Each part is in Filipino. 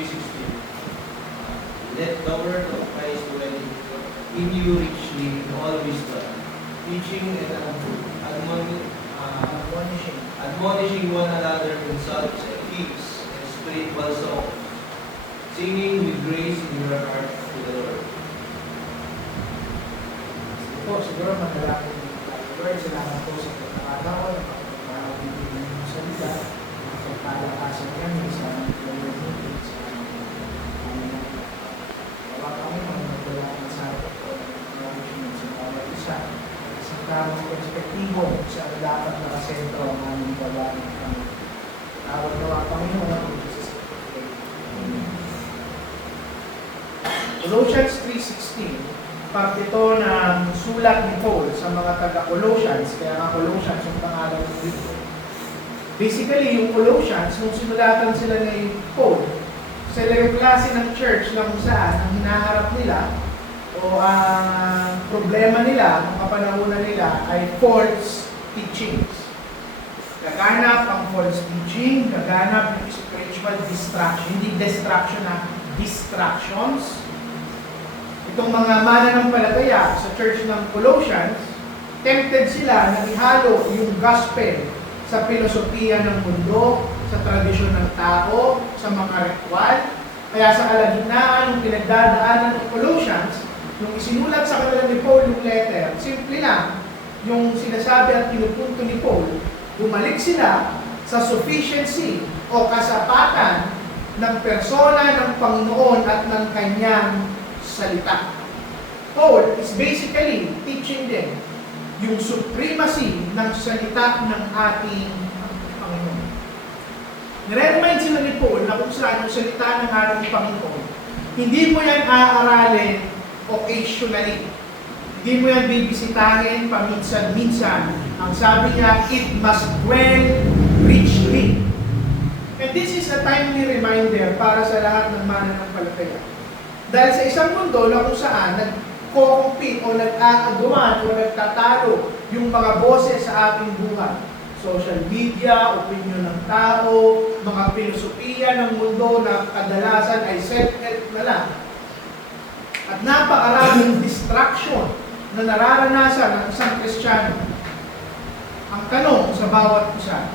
3:16. Let the word of Christ dwell in you richly in all wisdom, teaching and admonishing one another in psalms and hymns and spiritual songs, singing with grace in your heart to the Lord. Siguro madalangin Lord, salamat po sa pagkakataon ng pagkakabibigyan ng salita, ang pagpalakasan kami sa aming prayer meeting, sa aming gawa kami ng magdalangin sa encouragement sa bawat isa, sa tamang perspektibo sa dapat nakasentro ang aming gawain kami. Tawag gawa kami ng mga Colossians 3:16. Parte ito ng sulat ni Paul sa mga taga-Colossians, kaya nga Colossians yung pangalan ng libro. Basically, yung Colossians, nung sinulatan sila ni Paul, sila yung klase ng church na kung saan ang hinaharap nila o ang problema nila, ang kapanahunan nila ay false teachings. Gaganap ang false teaching, gaganap yung spiritual distraction, hindi distraction na distractions. Itong mga mananampalataya sa church ng Colossians, tempted sila na ihalo yung gospel sa filosofiya ng mundo, sa tradisyon ng tao, sa mga ritual. Kaya sa kalagitnaan ng pinagdadaanan ng Colossians, nung isinulat sa kanila ni Paul yung letter, simple lang, yung sinasabi at pinupunto ni Paul, bumalik sila sa sufficiency o kasapatan ng persona ng Panginoon at ng kanyang salita. Paul is basically teaching them yung supremacy ng salita ng ating Panginoon. Nire-remind sila ni Paul na kung saan yung salita ng ating Panginoon, hindi mo yan aaralin occasionally. Hindi mo yan bibisitahin paminsan-minsan. Ang sabi niya, it must dwell richly. And this is a timely reminder para sa lahat ng mananampalataya. Dahil sa isang mundo na kung saan nag-compete o nag-aagawan o nagtatalo yung mga boses sa ating buhay. Social media, opinion ng tao, mga filosofiya ng mundo na kadalasan ay self-help na lang. At napakaraming distraction na nararanasan ng isang Kristiyano. Ang tanong sa bawat isa,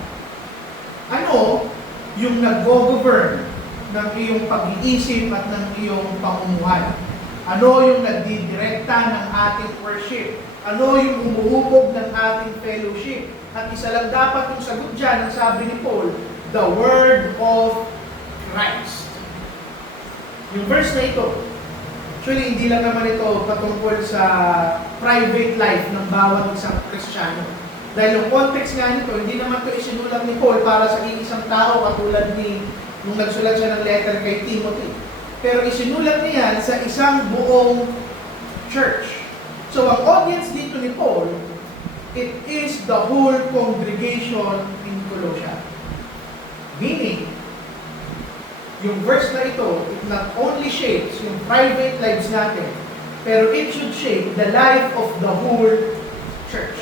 ano yung nag-govern ng iyong pag-iisip at ng iyong pamumuhay? Ano yung nagdidirekta ng ating worship? Ano yung umuhubog ng ating fellowship? At isa lang dapat yung sagot dyan, ang sabi ni Paul, the Word of Christ. Yung verse na ito, actually hindi lang naman ito patungkol sa private life ng bawat isang Kristiyano. Dahil yung context nga nito, hindi naman ito isinulat ni Paul para sa isang tao katulad ni nung nagsulat siya ng letter kay Timothy. Pero isinulat niya sa isang buong church. So ang audience dito ni Paul, it is the whole congregation in Colossia. Meaning, yung verse na ito, it not only shapes yung private lives natin, pero it should shape the life of the whole church.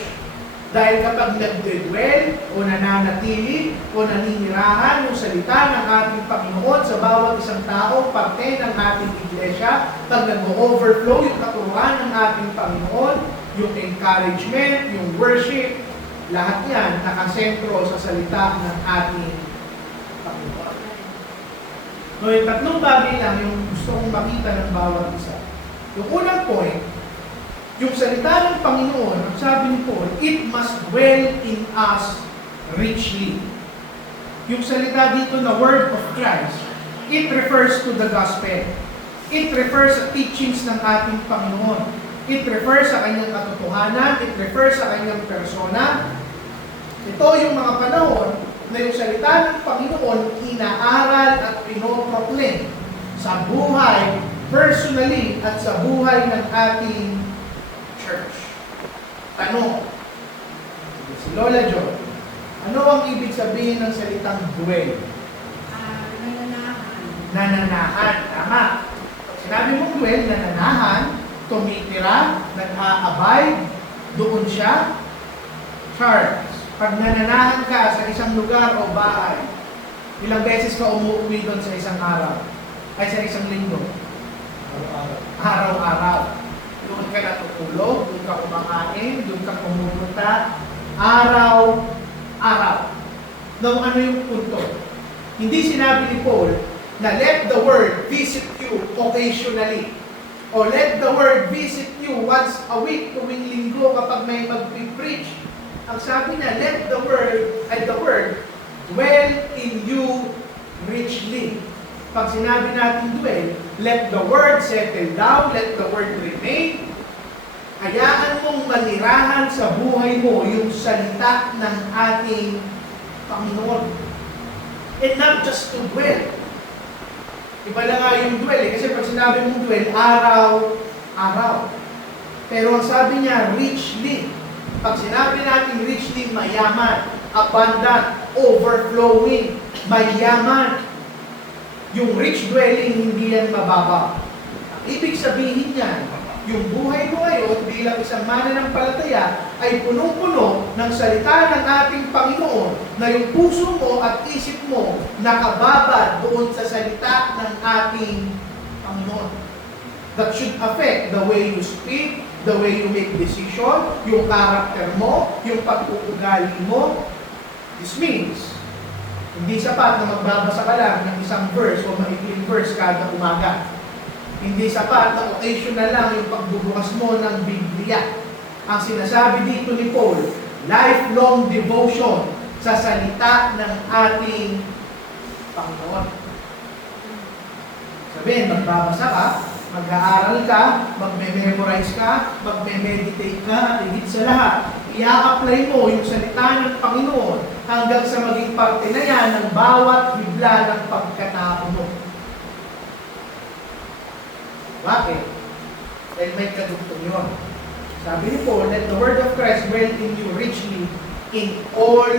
Dahil kapag nagdedwell o nananatili o naninirahan yung salita ng ating Panginoon sa bawat isang tao, parte ng ating iglesia, pag nag-overflow yung katuruan ng ating Panginoon, yung encouragement, yung worship, lahat yan nakasentro sa salita ng ating Panginoon. No, yung tatlong bagay lang yung gusto kong makita ng bawat isa. Yung unang point, yung salita ng Panginoon, ang sabi ni Paul, it must dwell in us richly. Yung salita dito na word of Christ, it refers to the gospel. It refers sa teachings ng ating Panginoon. It refers sa kanyang katotohanan. It refers sa kanyang persona. Ito yung mga panahon na yung salita ng Panginoon inaaral at pinoproclaim sa buhay, personally, at sa buhay ng ating church. Tanong, si Lola Jo, ano ang ibig sabihin ng salitang dwell? Nananahan. Nananahan, tama. Pag sinabi mong dwell, nananahan, tumitira, nag-aabide, doon siya. Charles, pag nananahan ka sa isang lugar o bahay, ilang beses ka umuwi doon sa isang araw? ay sa isang linggo? Araw-araw. Araw-araw. Doon ka natutulog, doon ka kumakain, doon ka pumupunta. Araw-araw. Now, ano yung punto? Hindi sinabi ni Paul na let the word visit you occasionally. O let the word visit you once a week, tuwing linggo kapag may mag-preach. Ang sabi niya, let the word dwell in you richly. Pag sinabi natin dwell, let the word settle down, let the word remain. Hayaan mong manirahan sa buhay mo yung salita ng ating Panginoon. And not just to dwell. Iba na nga yung dwell kasi pag sinabi mong dwell, araw-araw. Pero ang sabi niya, richly. Pag sinabi natin richly, mayaman, abundant, overflowing, mayaman. Yung rich dwelling, hindi yan mababa. Ang ibig sabihin niyan, yung buhay mo ngayon bilang isang mananampalataya ay punong-puno ng salita ng ating Panginoon na yung puso mo at isip mo nakababad doon sa salita ng ating Panginoon. That should affect the way you speak, the way you make decision, yung character mo, yung pag-uugali mo. This means, hindi sapat na magbabasa ka lang ng isang verse o maikling verse kada umaga. Hindi sapat na occasional lang yung pagbubukas mo ng Biblia. Ang sinasabi dito ni Paul, lifelong devotion sa salita ng ating Panginoon. Sabihin, magbabasa ka, mag-aaral ka, magme-memorize ka, magme-meditate ka, at higit sa lahat, i-apply mo yung salita ng Panginoon hanggang sa maging parte na yan ng bawat bigla ng pagkatao mo. Bakit? Dahil may kadugtong yun. Sabi ni Paul, let the word of Christ dwell in you richly in all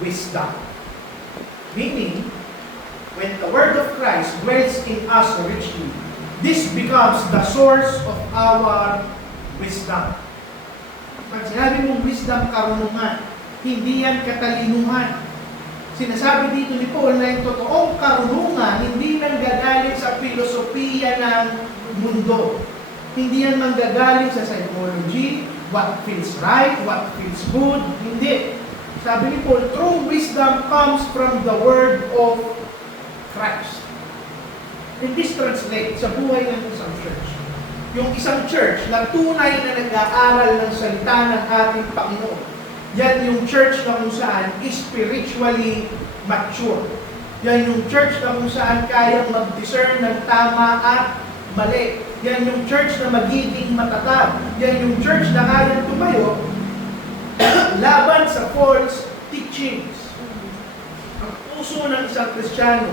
wisdom. Meaning, when the word of Christ dwells in us richly, this becomes the source of our wisdom. Pag sinabi mong wisdom, karunungan, hindi yan katalinuhan. Sinasabi dito ni Paul na yung totoong karunungan, hindi nanggagaling sa filosofiya ng mundo. Hindi yan manggagaling sa psychology, what feels right, what feels good. Hindi. Sabi ni Paul, true wisdom comes from the word of Christ. And this translates sa buhay ng isang church. Yung isang church na tunay na nag-aaral ng salita ng ating Panginoon, yan yung church na kung saan spiritually mature. Yan yung church na kung saan kayang mag-discern ng tama at mali. Yan yung church na magiging matatag. Yan yung church na kayang tumayo laban sa false teachings. Ang puso ng isang Kristiyano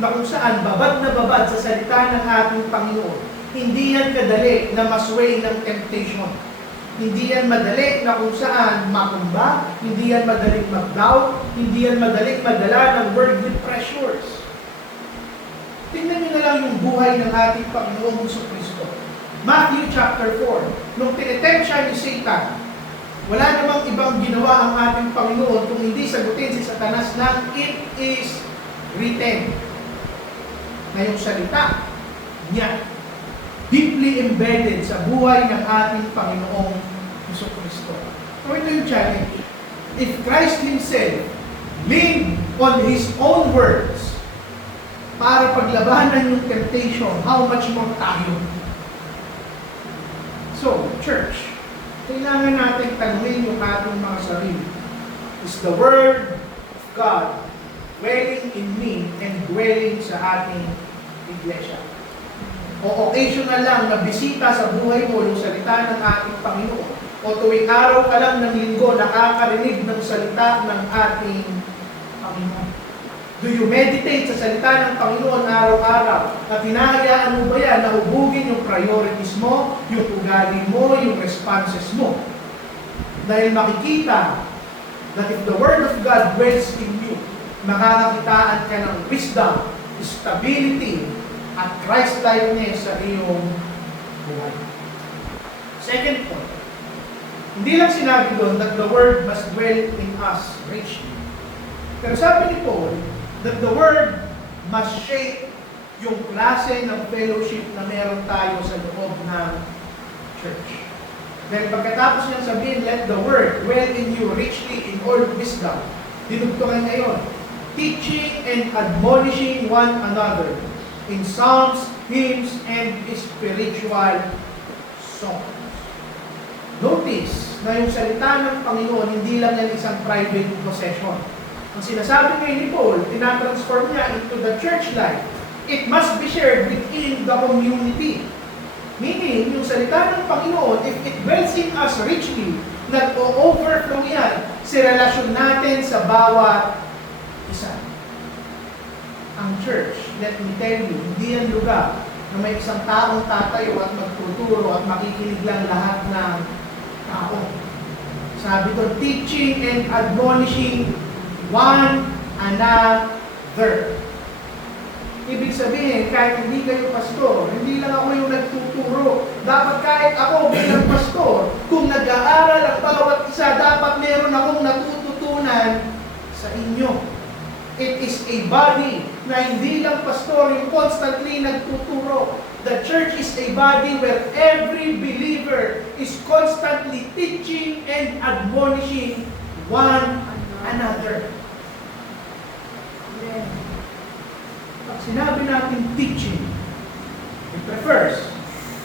na kung saan babad na babad sa salita ng ating Panginoon, hindi yan kadali na masway ng temptation. Hindi yan madali na kung saan makumba, hindi yan madaling mag-doubt, hindi yan madaling madala ng worldly pressures. Tingnan nyo na lang yung buhay ng ating Panginoong Jesucristo. Matthew chapter 4, nung tinetempt siya ni Satan, wala namang ibang ginawa ang ating Panginoon kung hindi sagutin si Satanas ng it is written. Na yung salita niya, deeply embedded sa buhay ng ating Panginoong Jesucristo. So ito yung challenge. If Christ Himself leaned on His own words para paglabanan yung temptation, how much more tayo? So, church, kailangan natin tanungin yung ating mga sarili. Is the Word of God dwelling in me and dwelling sa ating iglesia? O occasional lang na bisita sa buhay mo yung salita ng ating Panginoon. O tuwing araw ka lang ng linggo nakakarinig ng salita ng ating Panginoon. Do you meditate sa salita ng Panginoon araw-araw? At hinahayaan mo ba yan na hubugin yung priorities mo, yung ugali mo, yung responses mo? Dahil makikita that if the Word of God dwells in you, makakakitaan ka ng wisdom, stability, at Christ-likeness sa iyong buhay. Second point, hindi lang sinabi doon that the Word must dwell in us richly. Pero sabi ni Paul that the Word must shape yung klase ng fellowship na meron tayo sa loob ng church. Then pagkatapos niyang sabihin, let the word dwell in you richly in all wisdom. Dinugtungan niya yun. Teaching and admonishing one another in psalms, hymns, and spiritual songs. Notice na yung salita ng Panginoon, hindi lang yan isang private possession. Ang sinasabi ngayon ni Paul, tinatransform niya into the church life. It must be shared within the community. Meaning, yung salita ng Panginoon, if it dwells in us richly, nag-overflow yan sa relasyon natin sa bawat isa. Ang church, let me tell you, hindi yan lugar na may isang taong tatayo at magtuturo at makikinig lang lahat ng tao. Sabi ko, teaching and admonishing one another. Ibig sabihin, kahit hindi kayo pastor, hindi lang ako yung nagtuturo. Dapat kahit ako bilang pastor, kung nag-aaral ang bawat isa, dapat meron akong natututunan sa inyo. It is a body na hindi lang pastor yung constantly nagtuturo. The church is a body where every believer is constantly teaching and admonishing one another. Amen. Pag sinabi natin teaching, it refers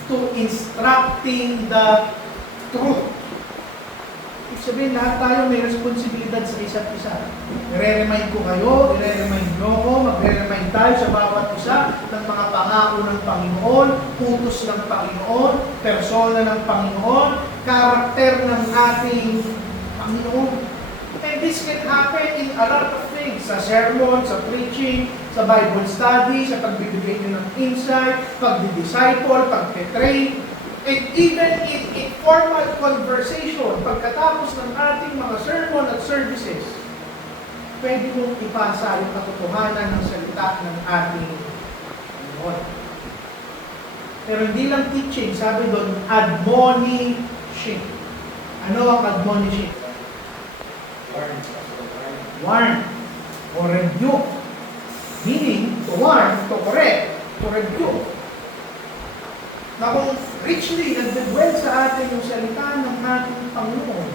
to instructing the truth. Ibig sabihin, lahat tayo may responsibilidad sa isa't isa. I-remind ko kayo, i-remind nyo ko, magre-remind tayo sa bawat isa ng mga pangako ng Panginoon, utos ng Panginoon, persona ng Panginoon, karakter ng ating Panginoon. And this can happen in a lot of things. Sa sermon, sa preaching, sa Bible study, sa pagbibigay nyo ng insight, pagdi-disciple, pag-train, and even in informal conversation, pagkatapos ng ating mga sermon at services, pwede mong ipasa yung katotohanan ng salita ng ating Panginoon. Pero hindi lang teaching, sabi doon, admonishing. Ano ang admonishing? Warn or rebuke. Meaning, to warn, to correct, to rebuke. Na kung richly nag-dwell sa atin yung salita ng ating Panginoon,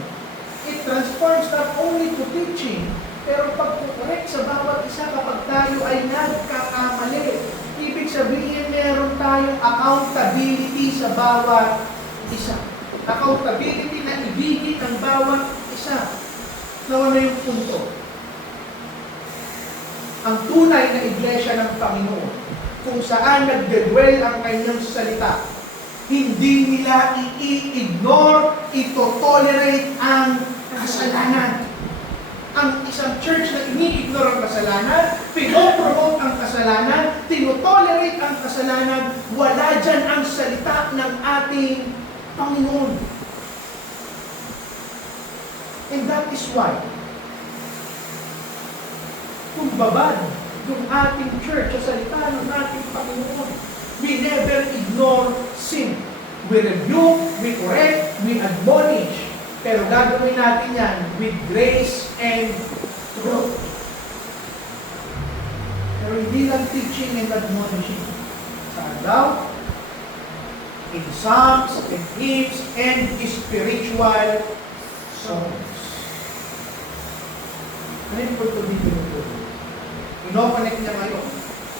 it transforms not only to teaching, pero pag-correct sa bawat isa kapag tayo ay nagkakamali. Ibig sabihin, meron tayong accountability sa bawat isa. Accountability na ibigin ng bawat isa. Nawa na yung punto. Ang tunay na iglesia ng Panginoon, kung saan nag-dwell ang kanyang salita, hindi nila i-ignore, ito-tolerate ang kasalanan. Ang isang church na ini-ignore ang kasalanan, pinopromote ang kasalanan, tinotolerate ang kasalanan, wala dyan ang salita ng ating Panginoon. And that is why, kung babad yung ating church sa salita ng ating Panginoon, we never ignore sin. We rebuke, we correct, we admonish. Pero gagawin natin yan with grace and truth. Pero hindi lang teaching and admonishing. Saan daw? In psalms, in hymns, and spiritual songs. Ano yung punto dito? Ino-connect niya ngayon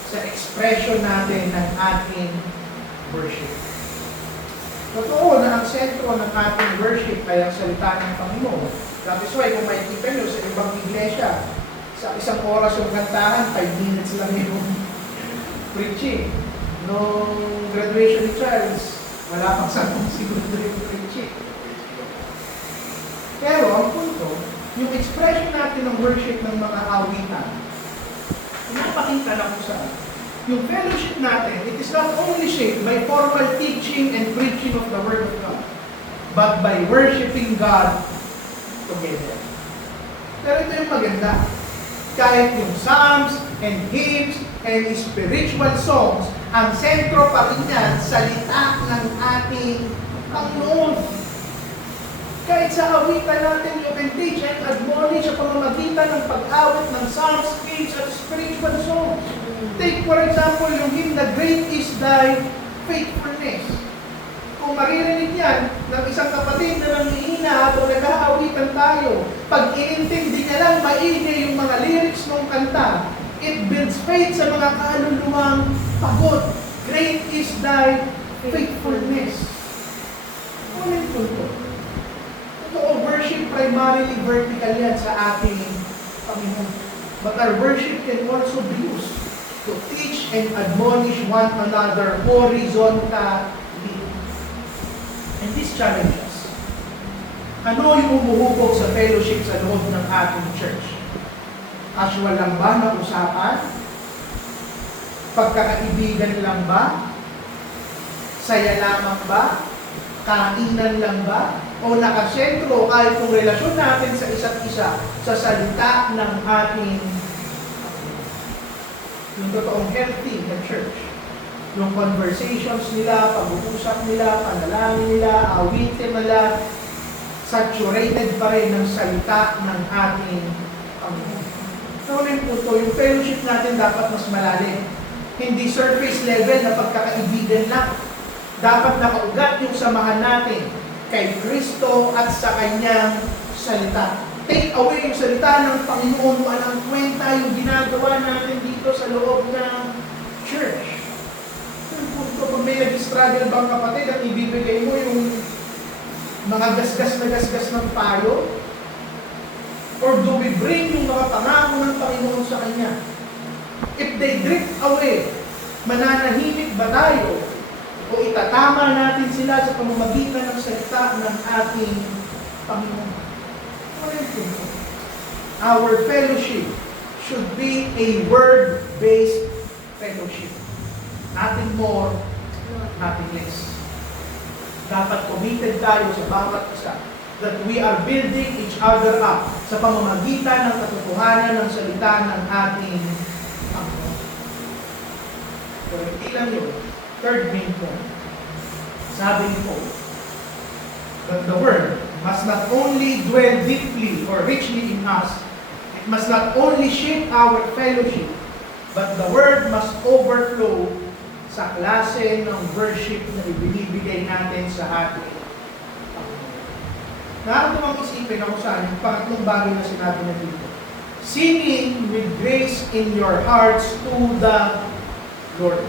sa expression natin ng ating worship. Totoo na ang sentro ng ating worship ay ang salita ng Panginoon. That is why, kung makikita nyo sa ibang iglesia, sa isang oras yung kantahan, 5 minutes lang yung preaching. Nung graduation ni Charles, wala pang 10 segundo yung preaching. Pero ang punto, yung expression natin ng worship ng mga awitan, pinapakita na kung saan. Yung fellowship natin, it is not only shaped by formal teaching and preaching of the Word of God, but by worshiping God together. Pero ito yung maganda. Kahit yung psalms and hymns and spiritual songs, ang sentro pa rin yan, salita ng ating Panginoon. Kahit sa awitan natin, you can teach and admonish sa pamamagitan ng pag-awit ng psalms, hymns, at spiritual songs. Take for example yung hymn na Great is Thy Faithfulness. Kung maririnig yan ng isang kapatid na nangihina at nag-aawitan tayo, pag inintindi niya lang maigi yung mga lyrics ng kanta, it builds faith sa mga kaluluwang pagod. Great is Thy faithfulness. Ano yung punto? Totoo, worship primarily vertical yan sa ating Panginoon. But our worship can also be used to teach and admonish one another horizontally. And this challenges. Ano yung umuhubog sa fellowship sa loob ng ating church? Casual lang ba na usapan? Pagkakaibigan lang ba? Saya lamang ba? Kainan lang ba? O nakasentro kahit kung relasyon natin sa isa't isa sa salita ng ating yung totoong healthy na church. Yung conversations nila, pag-uusap nila, panalangin nila, awitin nila, saturated pa rin ng salita ng ating Panginoon. So, yung punto, yung fellowship natin dapat mas malalim. Hindi surface level na pagkakaibigan lang. Dapat nakaugat yung samahan natin kay Kristo at sa Kanyang salita. Take away yung salita ng Panginoon, walang kwenta yung ginagawa natin dito sa loob ng church. Kung may nag-struggle bang kapatid, ang ibibigay mo yung mga gasgas na gasgas ng payo? Or do we bring yung mga pangako ng Panginoon sa Kanya? If they drift away, mananahimik ba tayo? O itatama natin sila sa pamamagitan ng salita ng ating Panginoon? Our fellowship should be a word-based fellowship. Nothing more, nothing less. Dapat committed tayo sa bawat isa that we are building each other up sa pamamagitan ng katotohanan ng salita ng ating Panginoon. Pero hindi lang yun. Third main point. Sabi ko, that the Word must not only dwell deeply or richly in us, it must not only shape our fellowship, but the Word must overflow sa klase ng worship na ibinibigay natin sa ating Panginoon. Narito ang isipin ako saan yung pangatlong bagay na sinabi na dito. Singing with grace in your hearts to the Lord.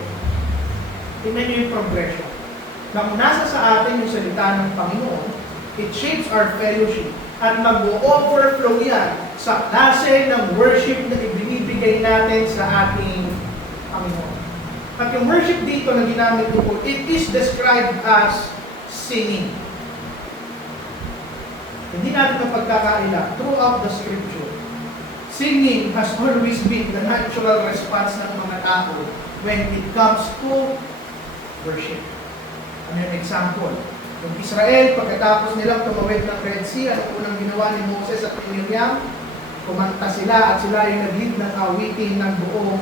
Tingnan niyo yung progression. Nang nasa sa atin yung salita ng Panginoon, it shapes our fellowship at mag-overflow yan sa klase ng worship na ibinibigay natin sa ating Panginoon. At yung worship dito na ginamit ko, it is described as singing. Hindi natin mapagkakaila throughout the scripture. Singing has always been the natural response ng mga tao when it comes to worship. Ano yung example? Yung Israel, pagkatapos nilang tumawid ng Red Sea, at unang ginawa ni Moses at Miriam, kumanta sila at sila yung nag-lead ng awitin ng buong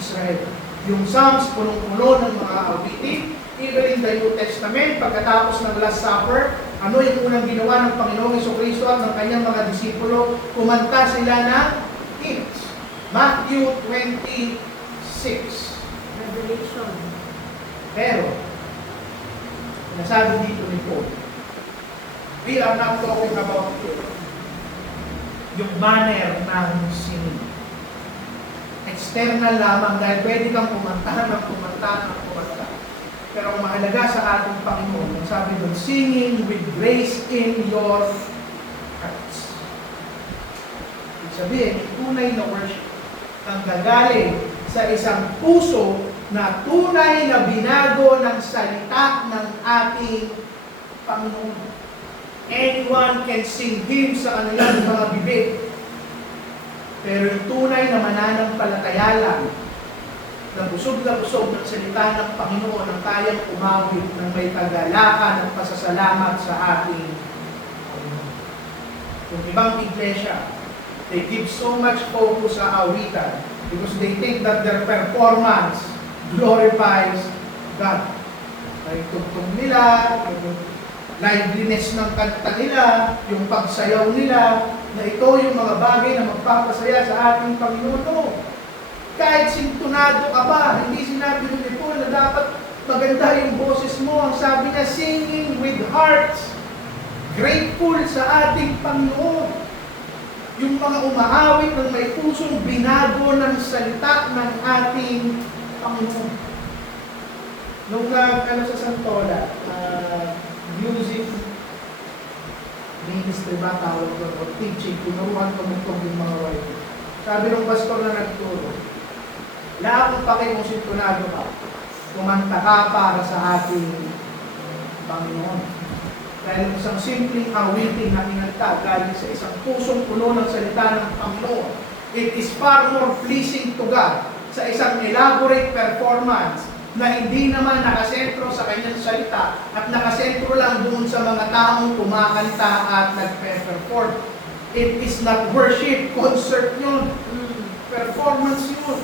Israel. Yung Psalms, punong-puno ng mga awitin. Even in the New Testament, pagkatapos ng Last Supper, ano yung unang ginawa ng Panginoong Jesucristo at ng kanyang mga disipulo? Kumanta sila ng hymns. Matthew 26. Revelation. Pero, nasabi dito ni Paul, we are not talking about yung manner ng singing. External lamang dahil pwede kang kumanta. Pero ang mahalaga sa ating Panginoon, sabi doon, singing with grace in your hearts. Ibig sabihin, tunay na worship ang gagaling sa isang puso na tunay na binago ng salita ng ating Panginoon. Anyone can sing hymns sa kanilang mga bibig. Pero yung tunay na mananampalataya lang, na busog ng salita ng Panginoon ang kayang umawit ng may kagalakan at pasasalamat sa ating Panginoon. Yung ibang iglesia, they give so much focus sa awitan because they think that their performance glorifies God. Yung tugtog nila, yung liveliness ng kanta nila, yung pagsayaw nila, na ito yung mga bagay na magpapasaya sa ating Panginoon. No. Kahit sintunado ka ba, hindi sinabi ni Paul na dapat maganda yung boses mo. Ang sabi niya, singing with hearts, grateful sa ating Panginoon. Yung mga umaawit ng may pusong binago ng salita ng ating Panginoon. Nung sa Santola, music ministry ba tawag ko, o teaching, tinuruan ko yung mga writer. Sabi ng pastor na nagturo, wala akong pake kung sintonado ka, kumanta ka para sa ating Panginoon. Dahil isang simpleng awiting na kinanta galing sa isang pusong puno ng salita ng Panginoon, it is far more pleasing to God sa isang elaborate performance na hindi naman nakasentro sa kanyang salita at nakasentro lang doon sa mga taong kumakanta at nagpe-perform. It is not worship, concert yun. Performance yun.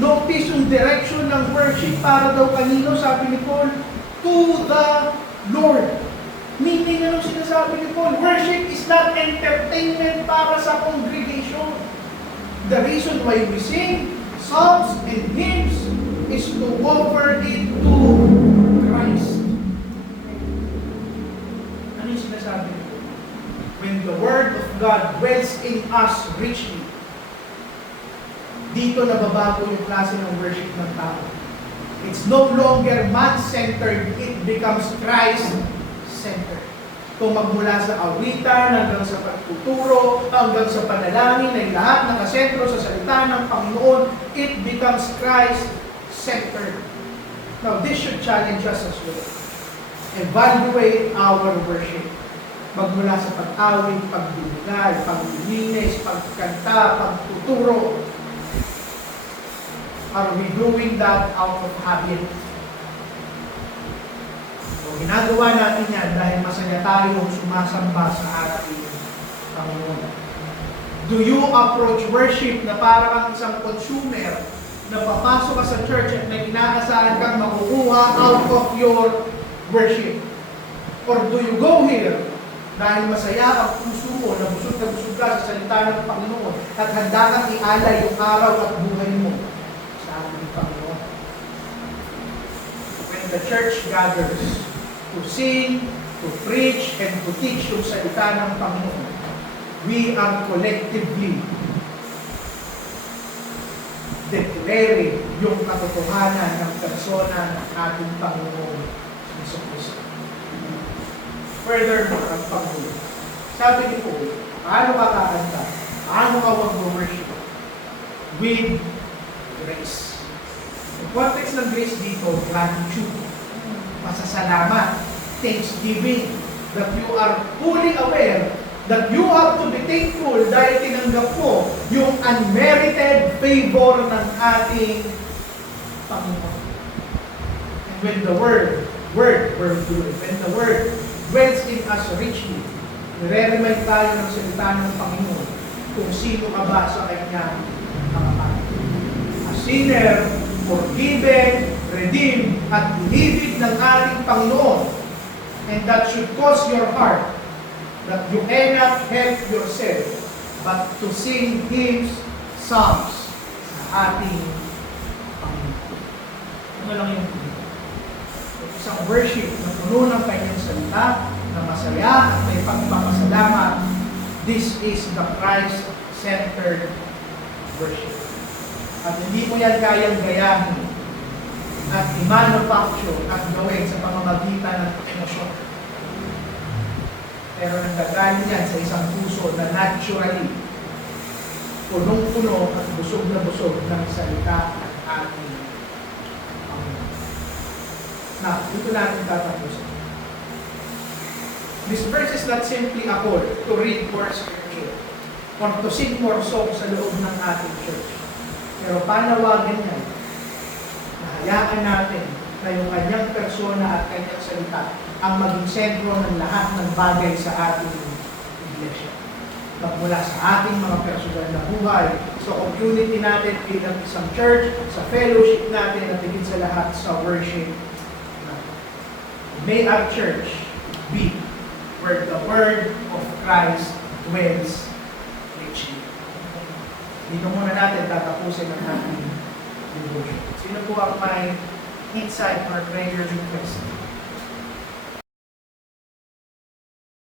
Notice yung direction ng worship para daw kanino, sabi ni Paul, to the Lord. Meaning, anong sinasabi ni Paul? Worship is not entertainment para sa congregation. The reason why we sing songs and hymns is to offer it to Christ. Ano yung sinasabi ni Paul? When the Word of God dwells in us richly, dito nababago yung klase ng worship ng tao. It's no longer man-centered, it becomes Christ-centered. Kung magmula sa awitan, hanggang sa pagtuturo, hanggang sa panalangin, ay lahat nakasentro sa salita ng Panginoon, it becomes Christ-centered. Now, this should challenge us as well. Evaluate our worship. Magmula sa pag-awit, pagbibigay, paglilinis, pagkanta, pagtuturo. Are we doing that out of habit? So, ginagawa natin yan dahil masaya tayong sumasamba sa ating Panginoon. Do you approach worship na parang isang consumer na papasok ka sa church at may inaasahan kang makukuha out of your worship? Or do you go here dahil masaya ang puso mo, na busog ka sa salita ng Panginoon at handa kang ialay yung araw at buhay mo sa ating Panginoon? When the church gathers to sing, to preach, and to teach yung salita ng Panginoon, we are collectively declaring yung katotohanan ng persona ng ating Panginoon Hesus Kristo. Further, ang Panginoon. Sabi ni Paul, paano ka kakanta? Paano ka mag-worship? With grace. Ang context ng grace dito, gratitude, pasasalamat, thanksgiving, that you are fully aware that you have to be thankful dahil tinanggap mo yung unmerited favor ng ating Panginoon. And when the word dwells in us richly, nire-remind tayo ng salita ng Panginoon kung sino ka ba sa kanyang mga kapatid. A sinner, forgiven, redeemed, at inibig ng ating Panginoon. And that should cause your heart that you cannot help yourself but to sing hymns, songs sa ating Panginoon. Ano lang yung isang worship na puno ng kanyang salita, na masaya at may pagpapasalamat. This is the Christ-centered worship. At hindi mo yan kayang gayahin at i-manufacture at gawin sa pamamagitan ng emosyon. Pero nanggagaling yan sa isang puso na naturally punong-puno at busog na busog ng salita at ating Panginoon. Now, dito natin tatapusin. This verse is not simply a call to read more scripture or to sing more songs sa loob ng ating church. Pero panawagan niya, nahayaan natin na yung kanyang persona at kanyang salita ang maging sentro ng lahat ng bagay sa ating iglesia. Magmula sa ating mga personal na buhay, sa community natin bilang isang church, sa fellowship natin, at higit sa lahat sa worship natin. May our church be where the word of Christ dwells richly. Dito muna natin tatapusin ang ating devotion. Sino po ang may insight or prayer request?